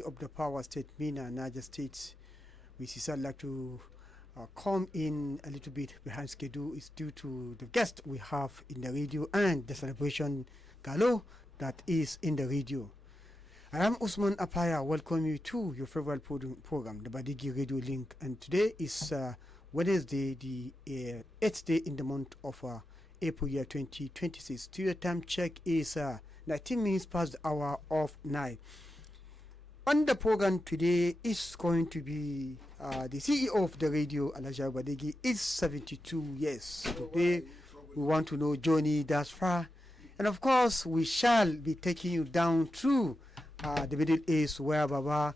of the Power State, Mina, Niger State. We sincerely like to come in a little bit behind schedule. It's due to the guest we have in the radio and the celebration galo that is in the radio. I am Usman Apaya. Welcome you to your favorite program, the Badeggi Radio Link. And today is Wednesday, the 8th day in the month of April year 2026. Studio time check is 19 minutes past the hour of 9. On the program today is going to be the CEO of the radio, Alaja Badeggi, is 72 years. Today we want to know Johnny Dasfra. And of course, we shall be taking you down through the Middle East, where Baba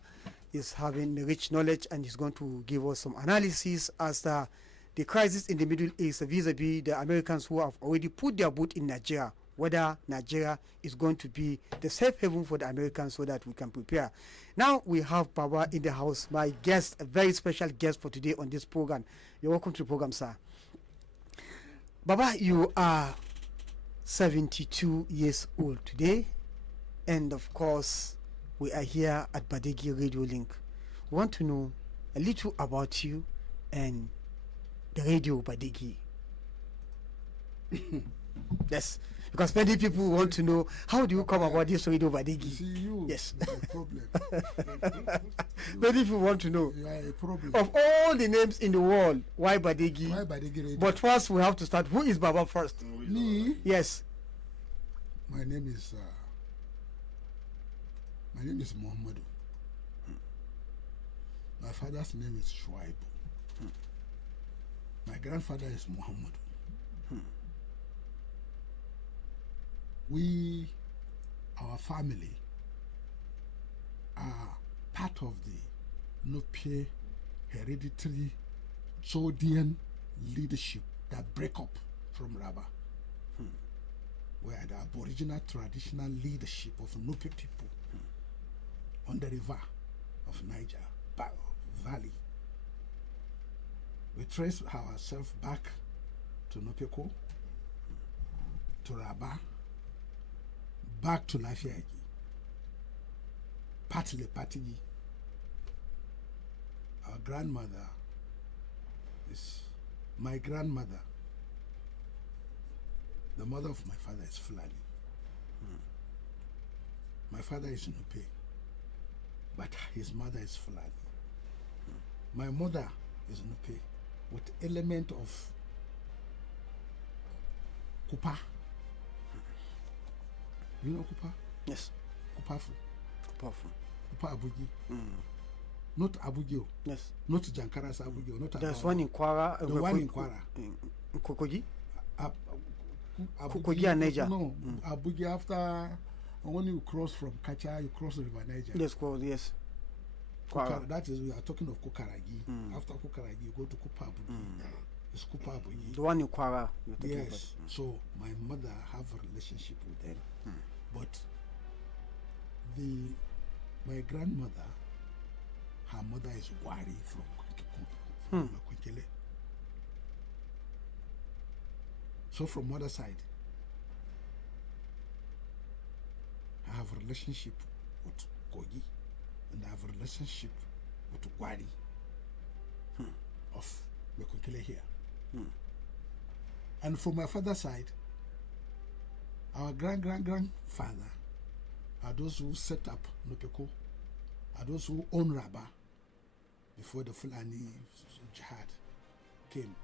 is having rich knowledge and is going to give us some analysis as the crisis in the Middle East vis-a-vis the Americans who have already put their boot in Nigeria, whether Nigeria is going to be the safe haven for the Americans so that we can prepare. Now we have Baba in the house, my guest, a very special guest for today on this program. You're welcome to the program, sir. Baba, you are 72 years old today, and of course, we are here at Badeggi Radio Link. We want to know a little about you and the radio Badeggi. Yes, because many people want to know, how do you come about this radio Badeggi? See, you, yes, a problem. Many people want to know. You are a problem. Of all the names in the world, why Badeggi? Why Badeggi Radio? But first, we have to start. Who is Baba first? Me? Yes. My name is Muhammadu. My father's name is Shuaib. My grandfather is Muhammadu. We, our family, are part of the Nupe hereditary Chaldean leadership that break up from Rabba. We are the aboriginal traditional leadership of Nupe people on the river of Niger Valley. We trace ourselves back to Nupeko, to Rabba, back to Lafiagi, partly Patigi. Our grandmother is my grandmother. The mother of my father is Fulani. My father is Nupe, but his mother is Fulani. My mother is Nupe with element of Kupa. You know Kupa? Yes. Kupafu. Kupafu. Kupa Abuji. Not Abujo. Yes. Not Jankaras Abujo. Not there's one in Kwara. The one in Kwara. Kokoji? Kokoji and Niger. No, Abuja after when you cross from Kacha, you cross the river Niger. Yes, yes. That is, we are talking of Kukaragi. After Kukaragi, you go to Kupa Abuji. It's Kupa Abuji. The one in Kwara. Yes. So my mother have a relationship with them, but my grandmother, her mother is Wari from Kwenkele. So from mother side, I have a relationship with Kogi, and I have a relationship with Gwari of Mekwenkele here. And from my father's side, our grandfather are those who set up Nupeko, are those who own Rabba before the Fulani jihad came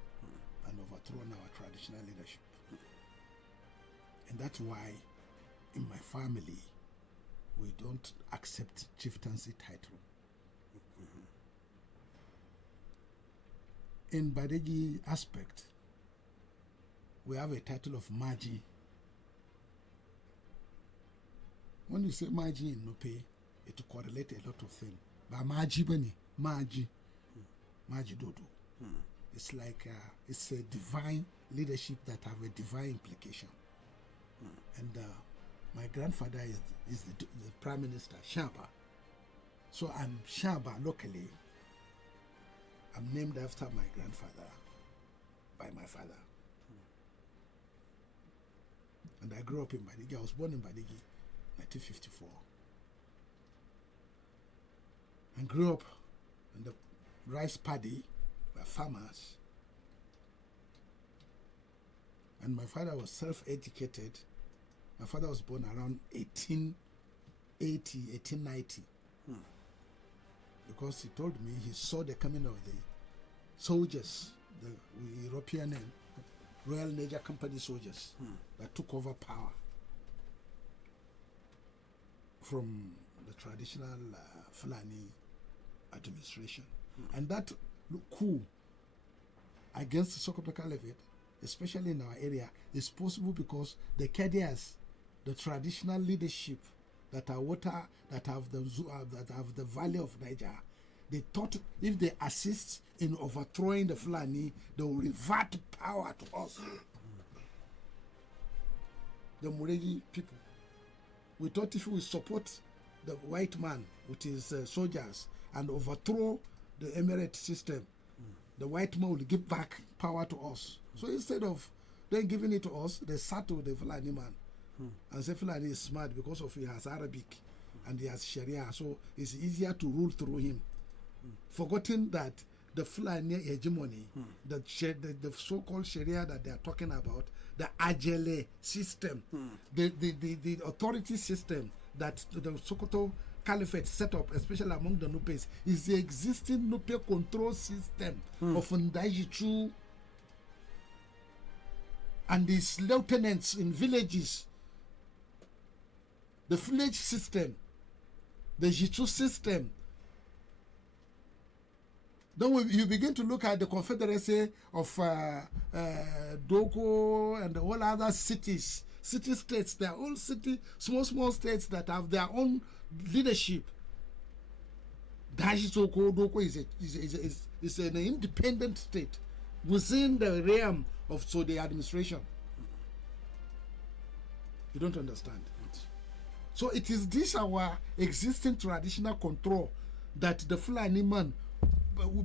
and overthrown our traditional leadership. And that's why in my family we don't accept chieftaincy title. In Badeggi aspect, we have a title of Maji. When you say Maji in Nupe, it correlates a lot of things. But Maji Bani, Maji Dodo. It's like it's a divine leadership that have a divine implication. And my grandfather is the Prime Minister, Shaba. So I'm Shaba locally. I'm named after my grandfather by my father. And I grew up in Badeggi. I was born in Badeggi, 1954. and grew up in the rice paddy by farmers. And my father was self-educated. My father was born around 1880, 1890. Because he told me he saw the coming of the soldiers, the European and Royal Niger Company soldiers that took over power from the traditional Fulani administration. And that coup against the Sokoto Caliphate, especially in our area, is possible because the Kedias, the traditional leadership that are that have the Valley of Niger, they thought if they assist in overthrowing the Fulani, they will revert power to us. The Muregi people. We thought if we support the white man with his soldiers and overthrow the emirate system, the white man will give back power to us. So instead of them giving it to us, they settle the Fulani man. And say Fulani is smart because of he has Arabic and he has Sharia, so it's easier to rule through him. Forgetting that the Fulani hegemony, the so-called Sharia that they are talking about, the Ajele system, the authority system that the Sokoto Caliphate set up, especially among the Nupes, is the existing Nupe control system of Ndajichu and these lieutenants in villages. The village system, the Jitu system. Then you begin to look at the confederacy of Doko and all other cities, city-states, their own city, small states that have their own leadership. Dajitoko Doko is an independent state within the realm of the administration. You don't understand. So it is this our existing traditional control that the Fulani man,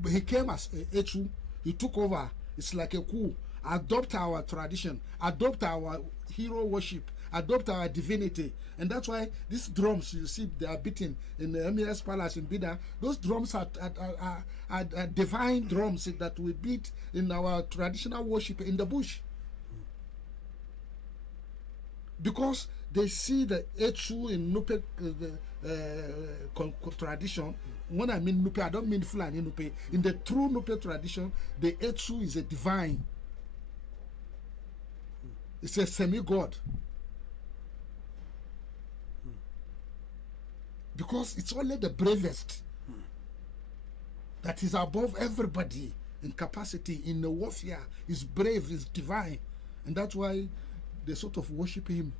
he came as a Echu, he took over. It's like a coup. Adopt our tradition, adopt our hero worship, adopt our divinity. And that's why these drums you see they are beating in the Emir's Palace in Bida, those drums are divine drums that we beat in our traditional worship in the bush. Because they see the Echu in Nupe tradition. When I mean Nupe, I don't mean Fulani Nupe. In the true Nupe tradition, the Echu is a divine. It's a semi-god. Because it's only the bravest that is above everybody in capacity, in the warfare, is brave, is divine. And that's why they sort of worship him.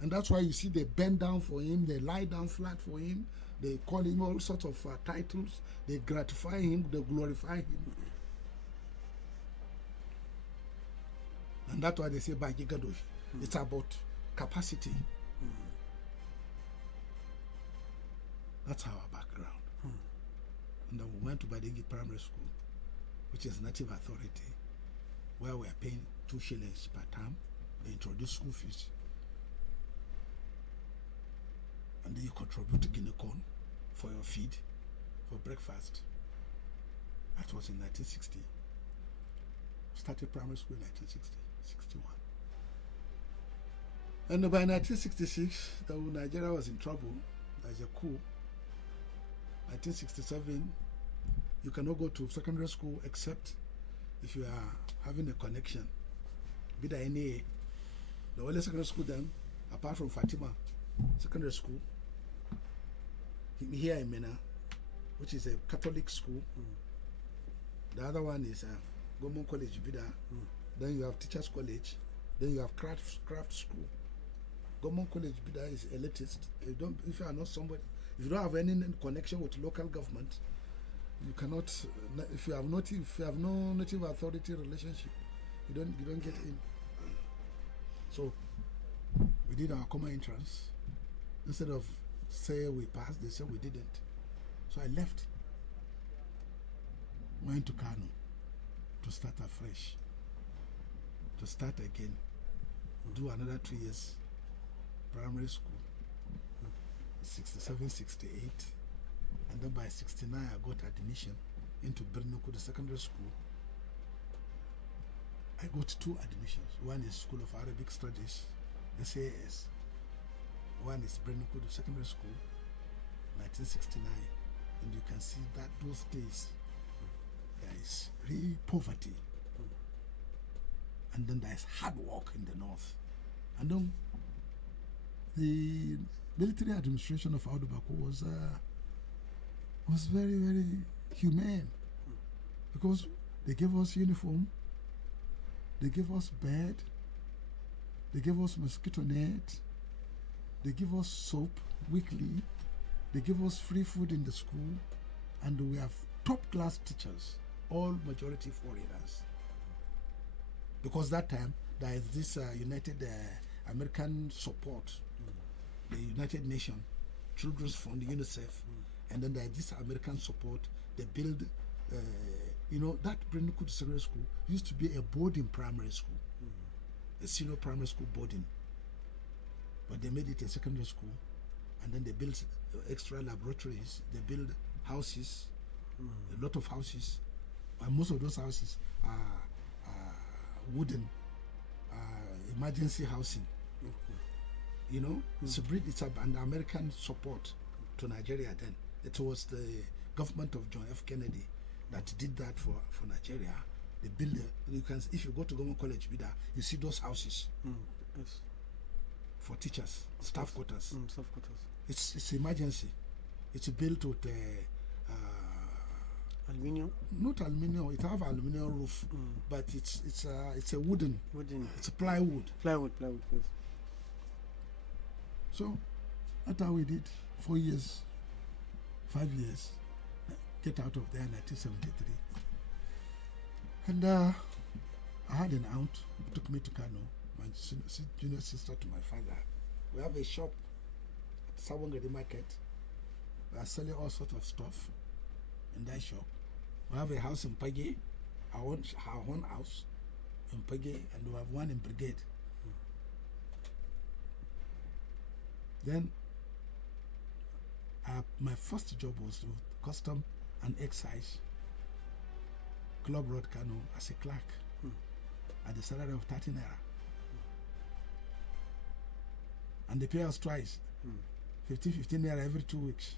And that's why you see they bend down for him, they lie down flat for him, they call him all sorts of titles, they gratify him, they glorify him. And that's why they say Badeggi Radio. It's about capacity. That's our background. And then we went to Badeggi Primary School, which is native authority, where we are paying 2 shillings per term. They introduce school fees. And then you contribute to Guinea corn for your feed, for breakfast. That was in 1960. Started primary school in 1960, 61. And by 1966, Nigeria was in trouble. There's a coup. 1967, you cannot go to secondary school except if you are having a connection. Be the NA. The only secondary school then, apart from Fatima Secondary School, here in Mena, which is a Catholic school. The other one is Government College Bida. Then you have Teachers College. Then you have craft school. Government College Bida is elitist. If you are not somebody, if you don't have any connection with local government, you cannot. If you have no native authority relationship, you don't get in. So we did our common entrance. Instead of say we passed, they said we didn't. So I left. Went to Kano to start afresh. To start again. Do another 2 years primary school. 67, 68. And then by 69 I got admission into Bernuku, the secondary school. I got 2 admissions. One is School of Arabic Studies, SAS. One is Bernuku, the secondary school, 1969. And you can see that those days there is real poverty. And then there is hard work in the north. And then the military administration of Audu Bako was very, very humane, because they gave us uniform, they gave us bed, they gave us mosquito net, they give us soap weekly, they give us free food in the school, and we have top-class teachers, all majority foreigners. Because that time there is this United American support, the United Nations Children's Fund, UNICEF, and then there is this American support. They build, that Bernuku Secondary School used to be a boarding primary school, a senior primary school boarding, but they made it a secondary school, and then they built extra laboratories. They build houses, a lot of houses, and most of those houses are wooden, emergency housing. It's an American support to Nigeria then. It was the government of John F. Kennedy that did that for Nigeria. They build if you go to Government College Bida, you see those houses for teachers, staff quarters. Staff quarters. It's emergency. It's built with aluminium. Not aluminium. It have aluminium roof, but it's a wooden. It's a plywood. Plywood. Yes. So that's how we did 4 years, 5 years. Get out of there in 1973. And I had an aunt who took me to Kano, my junior sister to my father. We have a shop at Sawangede Market. We are selling all sorts of stuff in that shop. We have a house in Page, our own house in Page, and we have one in Brigade. Then my first job was with Custom and Excise, Club Road, Kano, as a clerk at the salary of 30 naira. And they pay us twice, 15 naira every 2 weeks.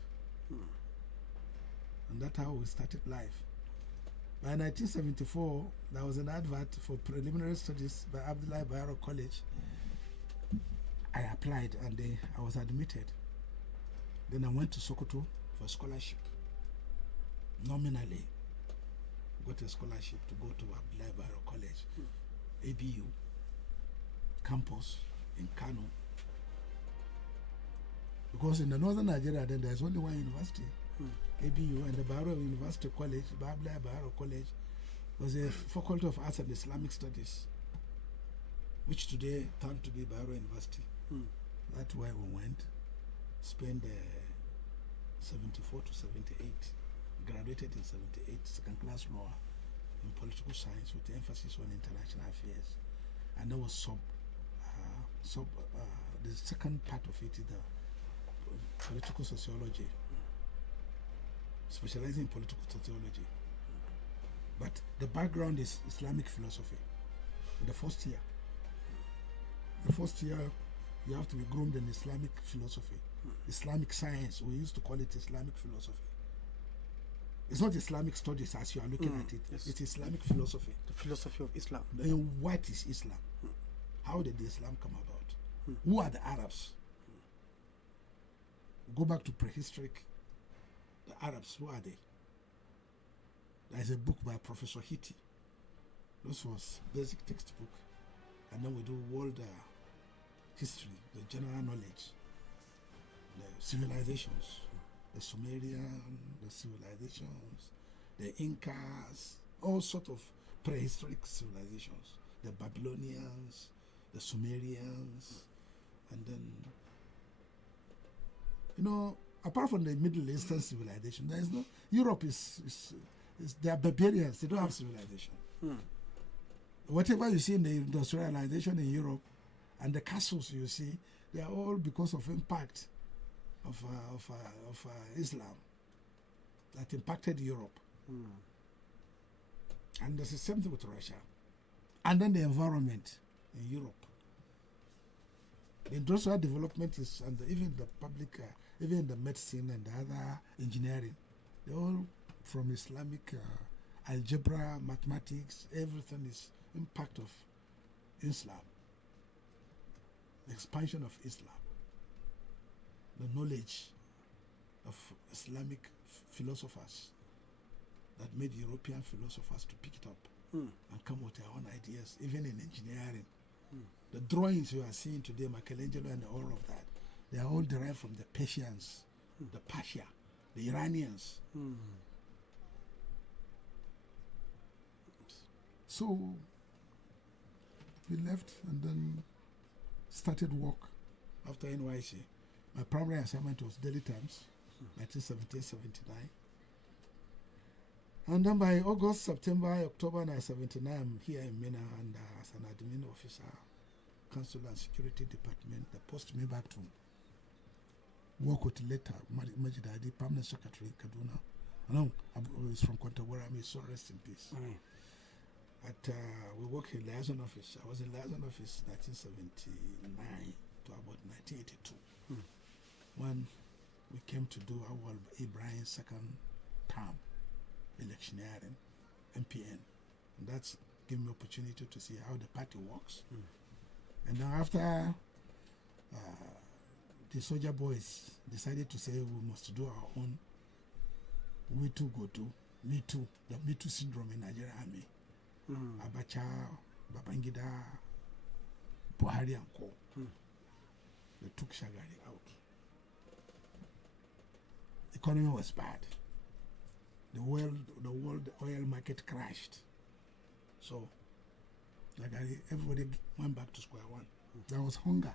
And that's how we started life. By 1974, there was an advert for preliminary studies by Abdullahi Bayero College. I applied and I was admitted. Then I went to Sokoto for scholarship. Nominally, got a scholarship to go to Abdullahi Bayero College, ABU campus in Kano. Because in the northern Nigeria, then there's only one university, ABU, and the Bayero University College, Abdullahi Bayero College, was a Faculty of Arts and Islamic Studies, which today turned to be Bayero University. That's where we went, spent 74 to 78, graduated in 78, second class law in political science with emphasis on international affairs. And there was the second part of it is the political sociology, specializing in political sociology. But the background is Islamic philosophy. In the first year, you have to be groomed in Islamic philosophy, Islamic science. We used to call it Islamic philosophy. It's not Islamic studies as you are looking at it. Yes. It's Islamic philosophy. The philosophy of Islam. Then what is Islam? How did the Islam come about? Who are the Arabs? Go back to prehistoric. The Arabs, who are they? There's a book by Professor Hitti. This was basic textbook. And then we do world history, the general knowledge, the civilizations, the Sumerian, the civilizations, the Incas, all sorts of prehistoric civilizations, the Babylonians, the Sumerians, and then, apart from the Middle Eastern civilization, there is no, Europe they are barbarians, they don't have civilization. Whatever you see in the industrialization in Europe and the castles you see, they are all because of impact of Islam. that impacted Europe. And there's the same thing with Russia. And then the environment in Europe. The industrial development is, and even the public, even the medicine and the other engineering, they're all from Islamic algebra, mathematics, everything is impact of Islam. The expansion of Islam. The knowledge of Islamic philosophers that made European philosophers to pick it up and come with their own ideas, even in engineering. The drawings you are seeing today, Michelangelo and all of that, they are all derived from the Persians, the Persia, the Iranians. So we left and then started work after NYC. My primary assignment was Daily Times, 1978-79. And then by August, September, October 1979, I'm here in Mina and as an admin officer, Council and Security Department. They post me back to work with later Majid Adi, Permanent Secretary Kaduna. I know he's from Kontagora, so rest in peace. We work in liaison office. I was in liaison office 1979 to about 1982. When we came to do our Ibrahim's second term electioneering, MPN. And that's given me opportunity to see how the party works. And then after the soldier boys decided to say we must do our own, we too go to Me Too, the Me Too syndrome in Nigeria Army. Abacha, Babangida, Buhari and Co. They took Shagari out. The economy was bad. The world oil market crashed. So Shagari, everybody went back to square one. There was hunger.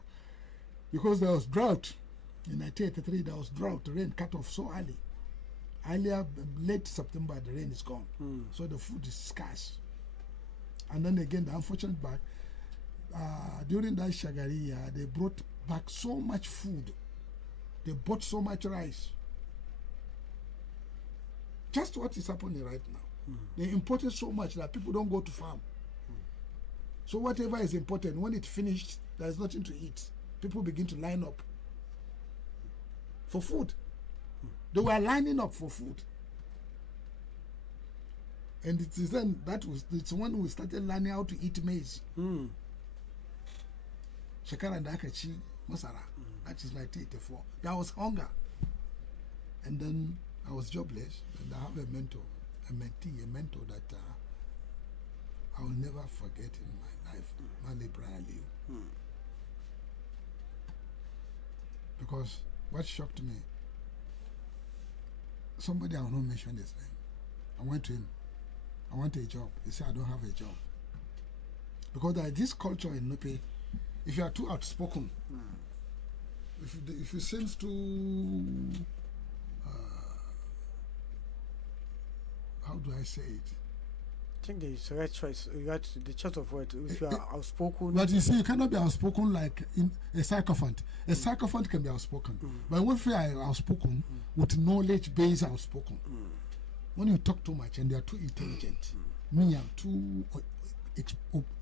Because there was drought. In 1983, there was drought. The rain cut off so early. Earlier, late September, the rain is gone. So the food is scarce. And then again, the unfortunate part, during that Shagari year, they brought back so much food. They bought so much rice. Just what is happening right now. They imported so much that people don't go to farm. So whatever is imported, when it's finished, there's nothing to eat. People begin to line up for food. They were lining up for food. And it is then it's when we started learning how to eat maize. Shakara and Akachi Masara. That is 1984. There was hunger. And then I was jobless. And I have a mentor, a mentor that I will never forget in my life. Mali Brian Liu. Because what shocked me, somebody I will not mention his name. I went to him. I want a job. He said, I don't have a job. Because there is this culture in Nupe, if you are too outspoken, if you seem to, how do I say it? I think there is the right choice. You got the choice of words. If you are outspoken. But you see, you cannot be outspoken like in a sycophant. A sycophant can be outspoken. But when you are outspoken, with knowledge-based outspoken, when you talk too much and they are too intelligent, me, I'm too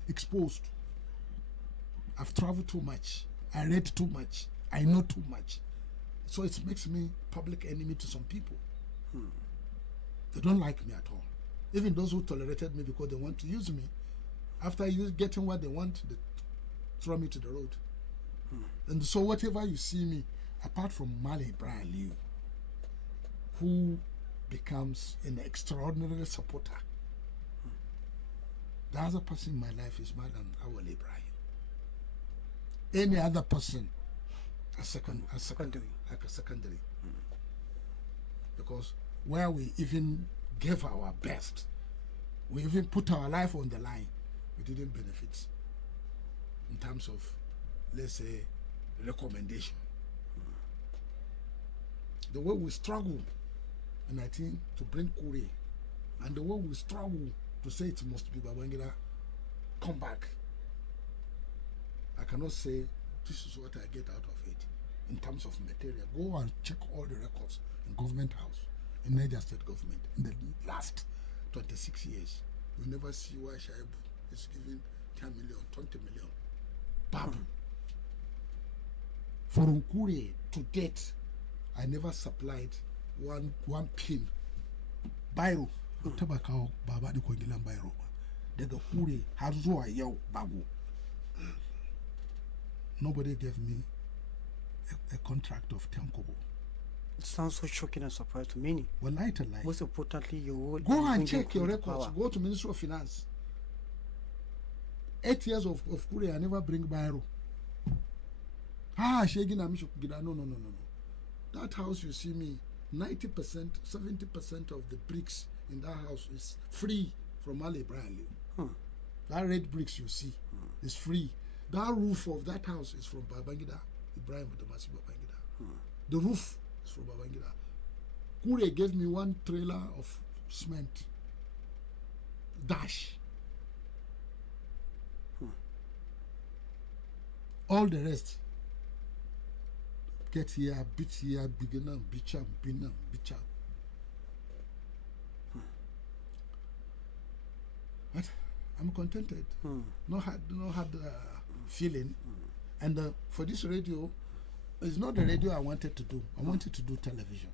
exposed. I've traveled too much. I read too much. I know too much. So it makes me public enemy to some people. They don't like me at all. Even those who tolerated me because they want to use me, after getting what they want, they throw me to the road. And so whatever you see me, apart from Mali Brian Liu, who becomes an extraordinary supporter. The other person in my life is Madam Awale Ibrahim. Any other person, secondary. Because where we even gave our best, we even put our life on the line, we didn't benefit in terms of, let's say, recommendation. The way we struggle, and I think to bring Kure, and the way we struggle to say it must be Babangida, come back. I cannot say this is what I get out of it in terms of material. Go and check all the records in Government House, in Niger State government in the last 26 years. You never see why Shaibu is giving 10 million, 20 million. Babu. For Nkure to date, I never supplied one pin. Biro. Tabakao Baba di Kwangilan Biro. Daga Kure har zuwa yau babu. Nobody gave me a contract of 10 kobo. It sounds so shocking and surprising to many. Well, I tell you. Most importantly, you will go and check your records. Power. Go to Ministry of Finance. 8 years of Kure, I never bring Biro. Shagin Amishukida. No. That house you see me, 90%, 70% of the bricks in that house is free from Ali Ibrahim. That red bricks you see is free. That roof of that house is from Babangida, Ibrahim Bademasi Babangida. The roof is from Babangida. Kure gave me 1 trailer of cement. Dash. All the rest. Get here, bit here, beginner, bicham, binam, bicham. But I'm contented. No hard feeling. And for this radio, it's not the radio I wanted to do. I wanted to do television.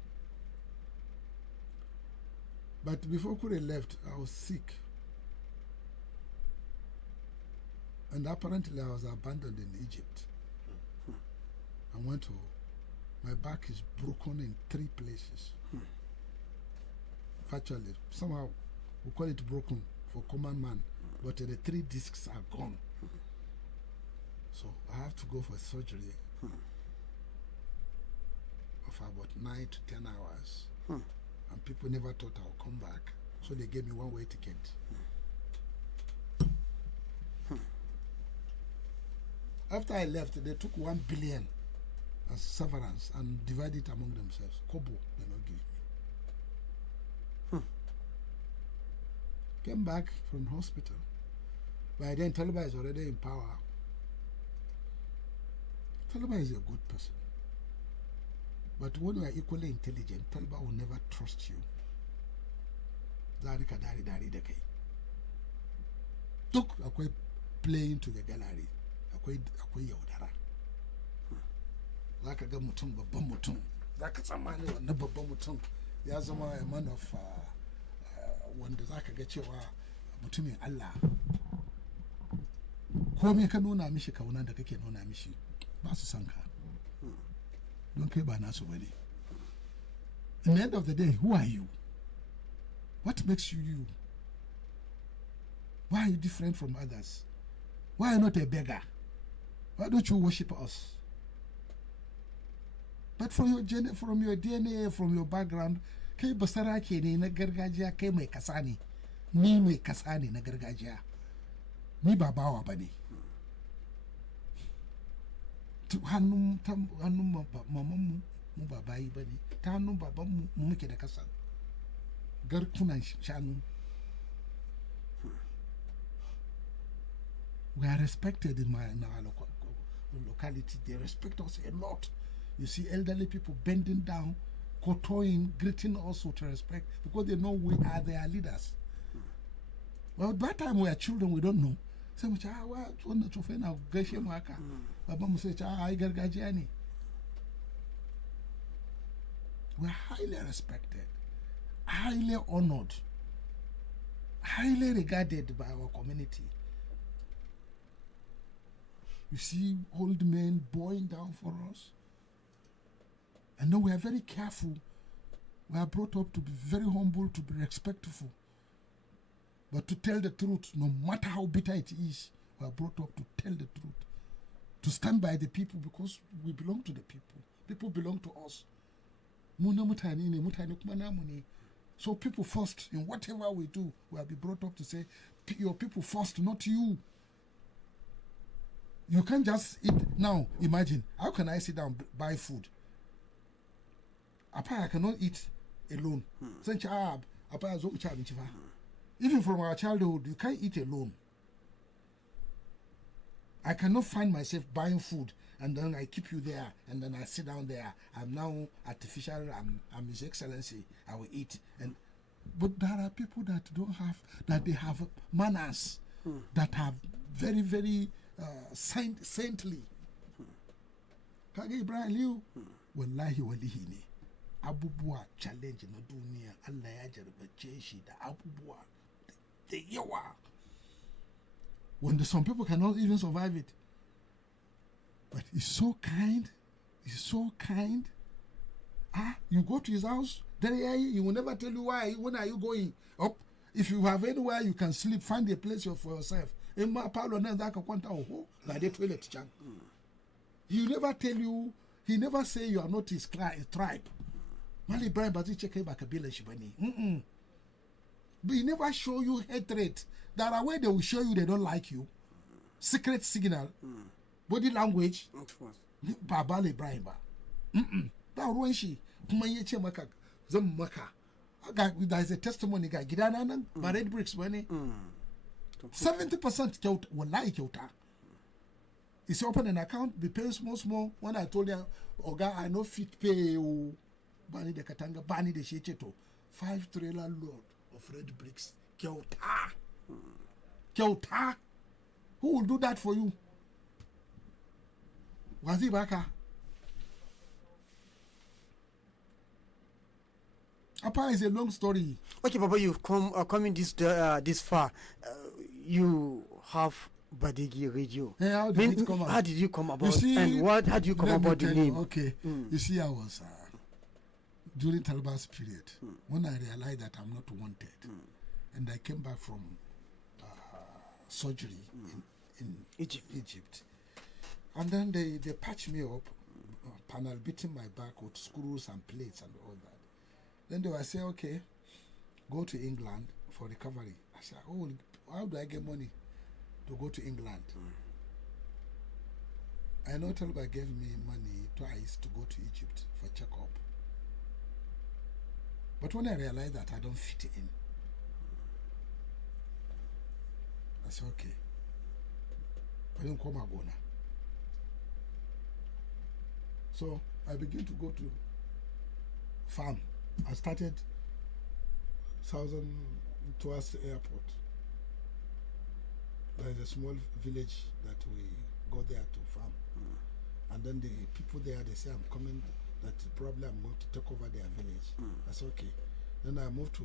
But before Kure left, I was sick. And apparently I was abandoned in Egypt. I went to, my back is broken in 3 places. Virtually, somehow we call it broken for common man, but the 3 discs are gone. So I have to go for surgery of about 9 to 10 hours. And people never thought I would come back. So they gave me 1-way ticket. After I left, they took 1 billion as severance and divided it among themselves. Kobo, they don't give me. Came back from hospital. By then, Taliban is already in power. Taliban is a good person. But when you are equally intelligent, Taliban will never trust you. Took a playing to the gallery. Akwai yaudara. Za ka ga mutum babban mutum. Za ka tsammani wannan babban mutum ya zama a man of wanda za ka ga cewa mutumin Allah. Komai ka nuna mishi kauna da kake nuna mishi ba su san ka. Don kai ba nasu bane. In the end of the day, who are you? What makes you you? Why are you different from others? Why are you not a beggar? Why don't you worship us? But from your DNA, from your background, kai basarake ne na gargajiya, kai mai kasa ne. Ni mai kasa ne na gargajiya. Ni ba bawa bane. Hannun mamanmu mu ba bayi bane. Ta hannun babanmu mu muke da kasa. Garkunan shanu. We are respected in our locality. They respect us a lot. You see elderly people bending down, kowtowing, greeting us with respect because they know we are their leaders. Well, by the time we are children, we don't know. Say, we are highly respected, highly honored, highly regarded by our community. You see old men bowing down for us. And now we are very careful. We are brought up to be very humble, to be respectful. But to tell the truth, no matter how bitter it is, we are brought up to tell the truth. To stand by the people because we belong to the people. People belong to us. So people first, in whatever we do, we will be brought up to say, your people first, not you. You can't just eat. Now, imagine, how can I sit down, buy food? I cannot eat alone. Even from our childhood, you can't eat alone. I cannot find myself buying food and then I keep you there, and then I sit down there. I'm now artificial. I'm His Excellency. I will eat. But there are people that don't have, that they have manners that are very, very saintly. Kage Ibrahim Liu, wallahi walihini. Abubuwa challenge na dunia. Allah ya jarabace shi da abubuwa da yawa. When some people cannot even survive it. But he's so kind. He's so kind. You go to his house, then he will never tell you why. When are you going? Up. If you have anywhere you can sleep, find a place for yourself. In my parlor, then that can quanta like the toilet jam. He never tell you. He never say you are not his tribe. Mali Brian Bazi check back a bill shibani. But he never show you hatred. There are ways they will show you they don't like you. Secret signal. Body language. Babale Brian Ba. That when she kuma yeche maka zam maka. There is a testimony guy. Gidana nan red bricks money. 70% kyauta wallahi kyauta. He open an account, be paying small. When I told him, Oga, I no fit pay Bani de Katanga, Bani de Shecheto. 5-trailer load of red bricks. Kyauta. Kyauta. Who will do that for you? Wazi Baka. Apa is a long story. Okay, Papa, you've coming this far. You have Badeggi Radio. Hey, how did it come about? How did you come about? See, and how did you come about the name? Okay. You see, I was during Taliban's period when I realized that I'm not wanted, and I came back from surgery in Egypt, and then they patched me up, panel beating my back with screws and plates and all that. Then they were saying, okay, go to England for recovery. I said, oh, how do I get money to go to England? I know Taliban gave me money twice to go to Egypt for checkup. But when I realized that I don't fit in, I said, okay, I don't come Agona. So I began to go to farm. I started towards the airport. There is a small village that we go there to farm. And then the people there, they say, I'm coming, that probably I'm going to take over their village. That's okay. Then I moved to,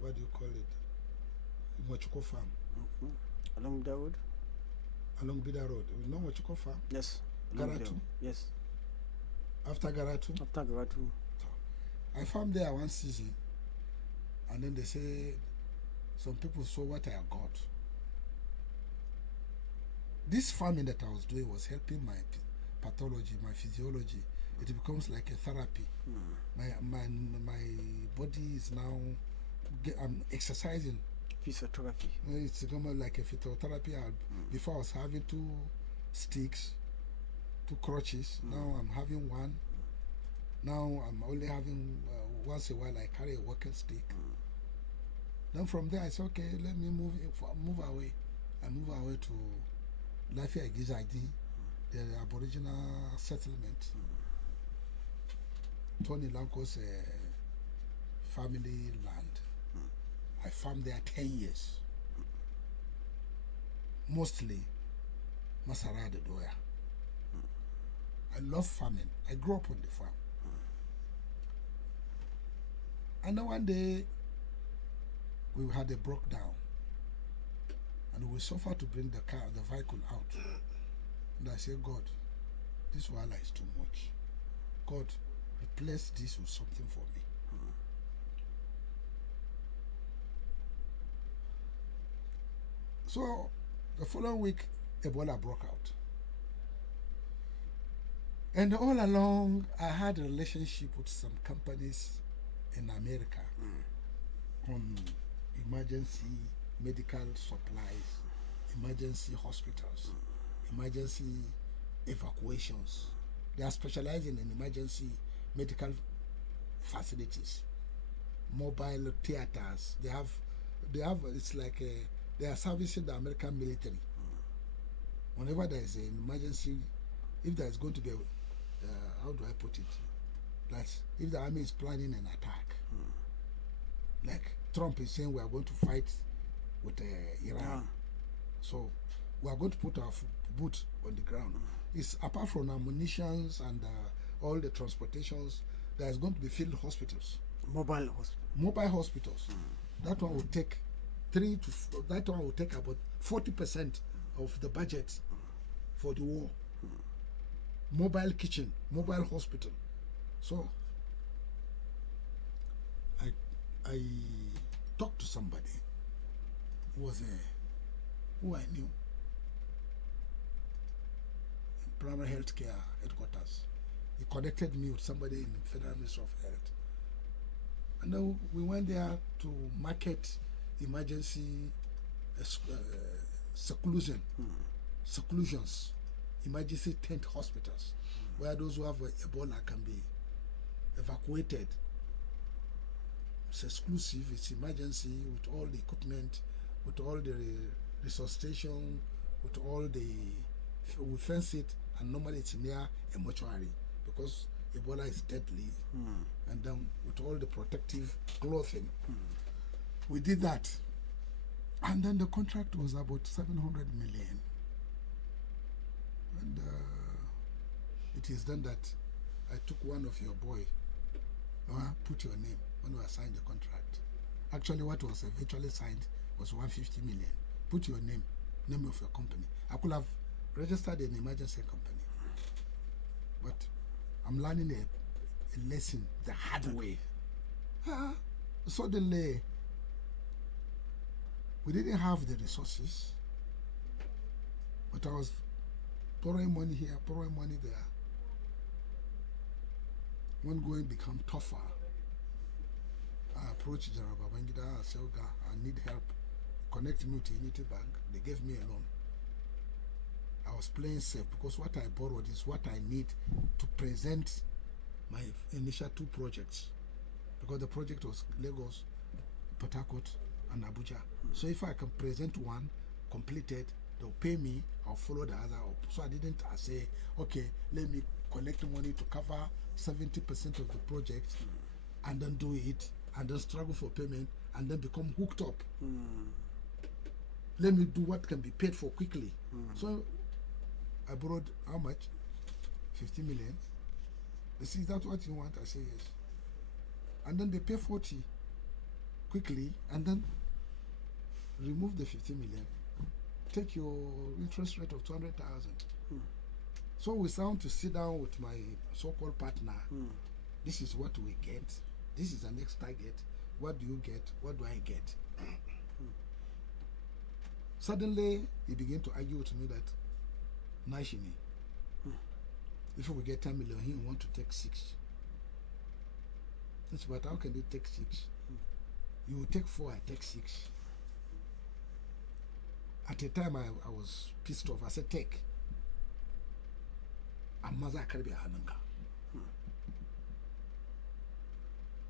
what do you call it? Mochuko farm. Along the road? Along Bida Road. You know Mochuko farm? Yes. Garatu? Yes. After Garatu? After Garatu. I farmed there one season. And then they say, some people saw what I got. This farming that I was doing was helping my pathology, my physiology. It becomes like a therapy. My body is now, I'm exercising. Physiotherapy. It's like a physiotherapy. Before I was having 2 sticks, 2 crutches. Now I'm having 1. Now I'm only having once a while I carry a walking stick. Then from there I said, okay, let me move away. I move away to Lafia Gizadi, the Aboriginal settlement. Tony Lanko's family land. I farmed there 10 years. Mostly Masara de Doya. I love farming. I grew up on the farm. And then one day we had a breakdown, and we suffered to bring the vehicle out. And I said, God, this wala is too much. God, replace this with something for me. So the following week, Ebola broke out. And all along, I had a relationship with some companies in America on emergency medical supplies, emergency hospitals, emergency evacuations. They are specializing in emergency medical facilities, mobile theaters. They have. It's like they are servicing the American military. whenever there is an emergency, if there is going to be how do I put it? That if the army is planning an attack, like Trump is saying we are going to fight with Iran, so we are going to put our boot on the ground. It's apart from ammunitions and all the transportations, there is going to be field hospitals, mobile hospitals. That one will take that one will take about 40% of the budget for the war. Mobile kitchen, mobile hospital. So I talked to somebody who was who I knew in primary health care headquarters. He connected me with somebody in the Federal Ministry of Health. And then we went there to market emergency seclusions, emergency tent hospitals, where those who have Ebola can be evacuated. It's exclusive, it's emergency, with all the equipment, with all the resuscitation, with all the, we fence it, and normally it's near a mortuary because Ebola is deadly. And then with all the protective clothing, we did that. And then the contract was about 700 million. And it is then that I took one of your boy, put your name when we signed the contract. Actually, what was eventually signed was 150 million. Put your name of your company. I could have registered an emergency company, but I'm learning a lesson the hard way. Suddenly, we didn't have the resources, but I was borrowing money here, borrowing money there. When going become tougher, I approached General Babangida and said, I need help. Connect me to Unity Bank. They gave me a loan. I was playing safe because what I borrowed is what I need to present my initial 2 projects. Because the project was Lagos, Port Harcourt, and Abuja. So if I can present one completed, they'll pay me, I'll follow the other up. So I didn't say, okay, let me collect money to cover 70% of the project and then do it and then struggle for payment and then become hooked up. Let me do what can be paid for quickly. So I borrowed how much? 50 million. They say, is that what you want? I say yes. And then they pay 40 quickly and then remove the 50 million. Take your interest rate of 200,000. So we sound to sit down with my so-called partner. This is what we get. This is the next target. What do you get? What do I get? Suddenly, he began to argue with me that Nashini, if we get 10 million, he want to take 6. That's but how can you take 6? You will take 4, I take 6. At the time, I was pissed off. I said, take.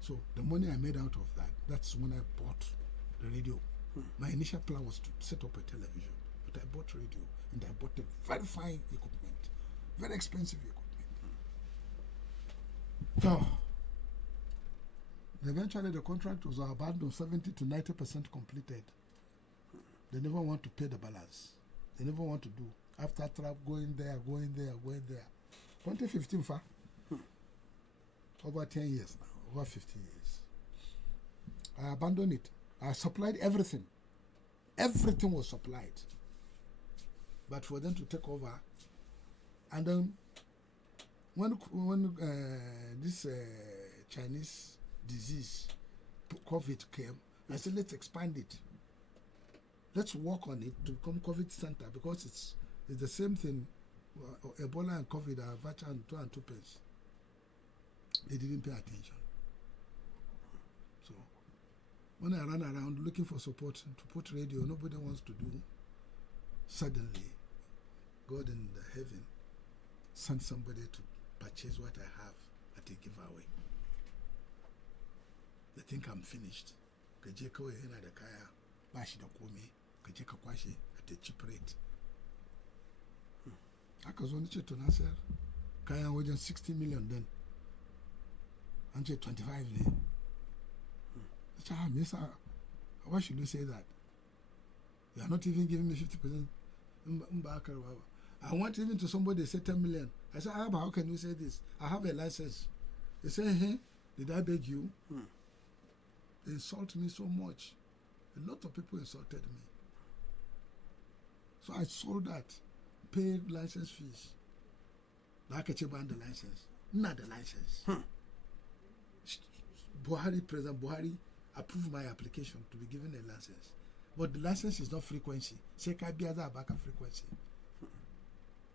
So the money I made out of that, that's when I bought the radio. My initial plan was to set up a television, but I bought radio and I bought a very fine equipment, very expensive equipment. So eventually the contract was about 70 to 90% completed. They never want to pay the balance. They never want to do. After trap, going there. 2015, over 10 years now, over 15 years. I abandoned it. I supplied everything. Everything was supplied. But for them to take over, and then when this Chinese disease, COVID came, I said, let's expand it. Let's work on it to become COVID center because it's the same thing. Ebola and COVID are virtual 2 and 2 pence. They didn't pay attention. So when I ran around looking for support to put radio, nobody wants to do. Suddenly, God in the heaven sent somebody to purchase what I have at a giveaway. They think I'm finished. Kajeko in the kaya, bashi da kome, kajeka kwashi at a cheap rate. aka zo nace to na sayar kayan wajen 60 million din an ce 25 ne me yasa why should you say that you are not even giving me 50% in ba haka ba I want even to somebody say 10 million I said how can you say this I have a license they say hey did I beg you they insult me so much a lot of people insulted me so I sold that paid license fees like a check the license not the license President Buhari approved my application to be given a license but the license is not frequency say kabiaza back frequency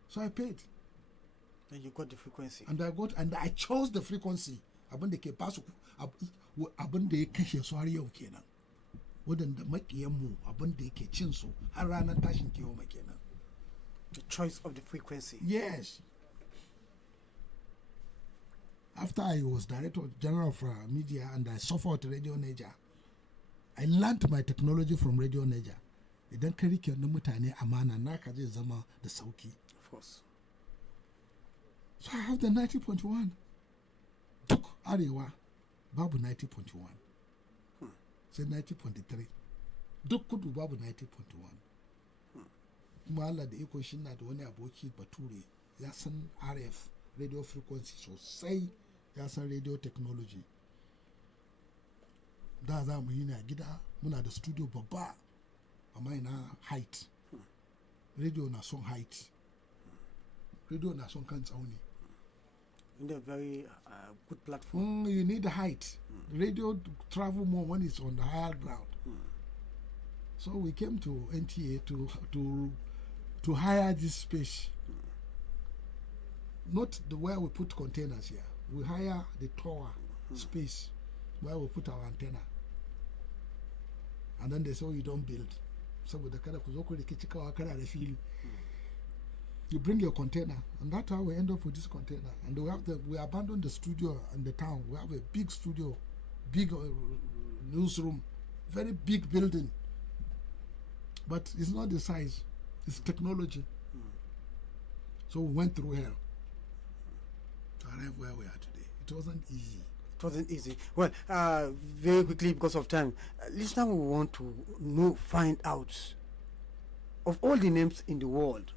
so I paid and you got the frequency and I chose the frequency abin da ke basu abin da ya kashe su har yau kenan wadanda makiyan mu abin da yake cin su har ranar tashin kiyoma kenan the choice of the frequency yes after I was director general of media and I suffered Radio Niger I learned my technology from Radio Niger idan ka rike na mutane amana naka zai zama da sauki of course so I have the 90.1 duk arewa babu 90.1 sai 90.3 duk kudu babu 90.1 kuma Allah da iko shi na da wani aboki bature ya san RF radio frequency sosai ya san radio technology da za mu yi ne a gida muna da studio babba amma ina height radio na son height radio na son kan tsauni in a very good platform you need the height radio travel more when it's on the higher ground so we came to NTA to hire this space not the where we put containers here we hire the tower space where we put our antenna and then they say you don't build saboda kada ku zo ku rikici kawa kana da fili you bring your container and that's how we end up with this container and we abandoned the studio in the town we have a big studio big newsroom very big building but it's not the size it's technology so we went through hell to arrive where we are today it wasn't easy well very quickly because of time listener will want to find out of all the names in the world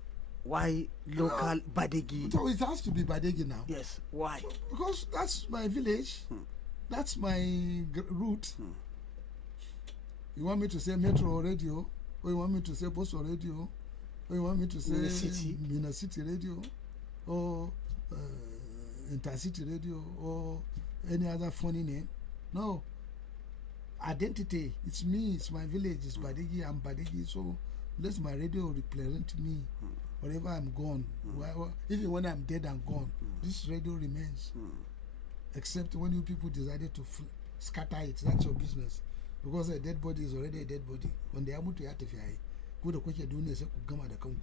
why local Badeggi so it has to be Badeggi now yes why because that's my village that's my route you want me to say Metro Radio or you want me to say Postal Radio or you want me to say Mina City Radio or Intercity Radio or any other funny name no identity it's me it's my village it's Badeggi I'm Badeggi so let my radio represent me wherever I'm gone even when I'm dead and gone this radio remains except when you people decided to scatter it that's your business because a dead body is already a dead body when they are moved to yatify good the question doing is gama da kanku.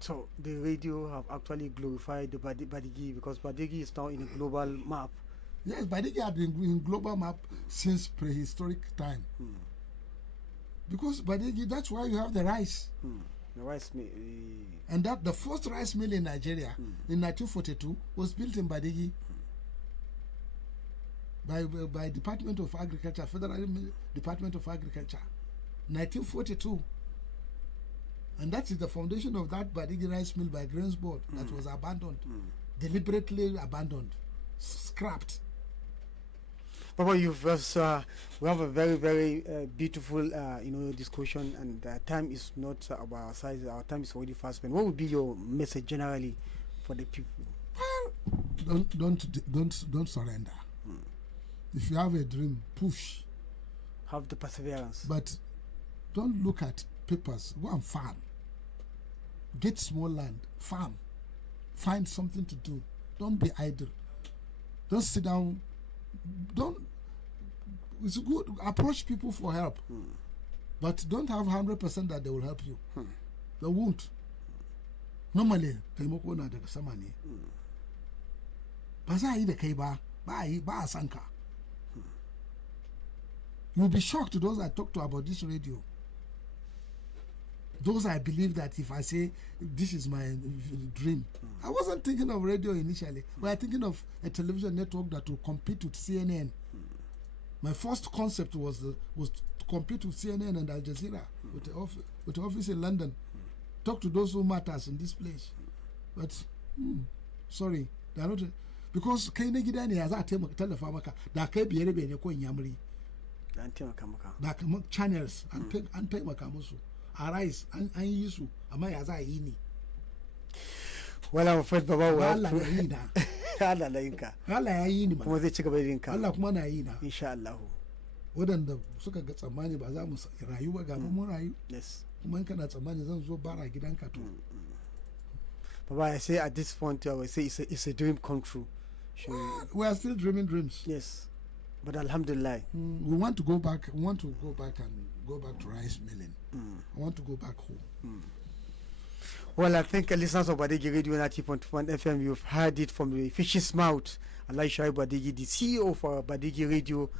So the radio have actually glorified the Badeggi because Badeggi is now in a global map. Yes, Badeggi had been in global map since prehistoric time. Because Badeggi, that's why you have the rice. The rice mill. And that the first rice mill in Nigeria in 1942 was built in Badeggi by Department of Agriculture, Federal Department of Agriculture, 1942. And that is the foundation of that Badeggi rice mill by Grains Board that was abandoned, deliberately abandoned, scrapped. Papa, we have a very, very beautiful, discussion, and time is not our size. Our time is already fast spent. What would be your message generally for the people? Well, don't surrender. If you have a dream, push. Have the perseverance. But don't look at papers. Go and farm. Get small land. Farm. Find something to do. Don't be idle. Don't sit down. It's good. Approach people for help. But don't have 100% that they will help you. They won't. Normally, taimako na daga sama ne. Ba za a yi da kai ba a san ka. You'll be shocked to those I talk to about this radio. those I believe that if I say this is my dream, I wasn't thinking of radio initially. We were thinking of a television network that will compete with CNN. My first concept was to compete with CNN and Al Jazeera with the office in London. Talk to those who matters in this place. But sorry, they are not, because Kenya Gidani has a telephone that can be able to Yamri. That channels and pay Makamusu. Arise and Yusu. Am I as I ini? Well, I'm afraid Baba will Allah lainka. Allah yini ma. Kuma zai ci gaba da yinka. Allah kuma na yi na. Insha Allah. Wadanda suka ga tsammani ba za mu rayu ba ga mu rayu. Yes. Kuma in kana tsammani zan zo bara gidanka to. Baba, I say at this point, I will say it's a dream come true. We are still dreaming dreams. Yes. But Alhamdulillah. We want to go back. We want to go back to rice milling. I want to go back home. Well, I think listeners of Badeggi Radio 90.1 FM, you've heard it from the fish's mouth. Elisha Badeggi, the CEO for Badeggi Radio.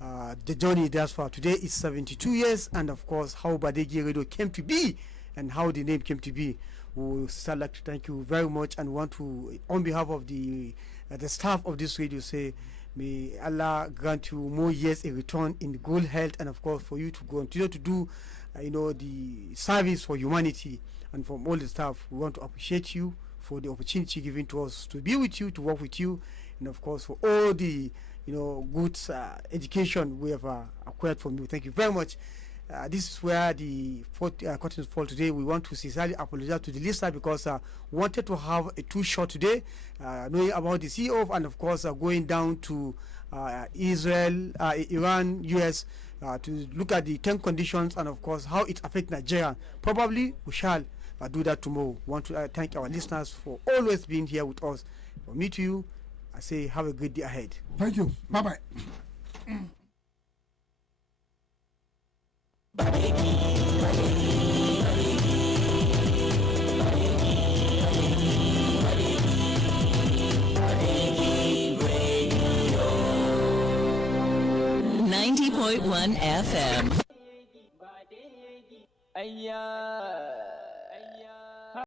The journey thus far today is 72 years, and of course, how Badeggi Radio came to be and how the name came to be. We would like to thank you very much, and want to, on behalf of the staff of this radio, say, may Allah grant you more years in return in good health, and of course for you to continue to do, the service for humanity. And from all the staff, we want to appreciate you for the opportunity given to us to be with you, to work with you, and of course for all the good education we have acquired from you. Thank you very much. This is where the curtains fall today. We want to sincerely apologize to the listener because we wanted to have a two-shot today, knowing about the CEO and of course going down to Israel, Iran, US, to look at the 10 conditions and of course how it affects Nigeria. Probably we shall do that tomorrow. We want to thank our listeners for always being here with us. From me to you, I say have a good day ahead. Thank you. Bye-bye. .1 FM. Ayya.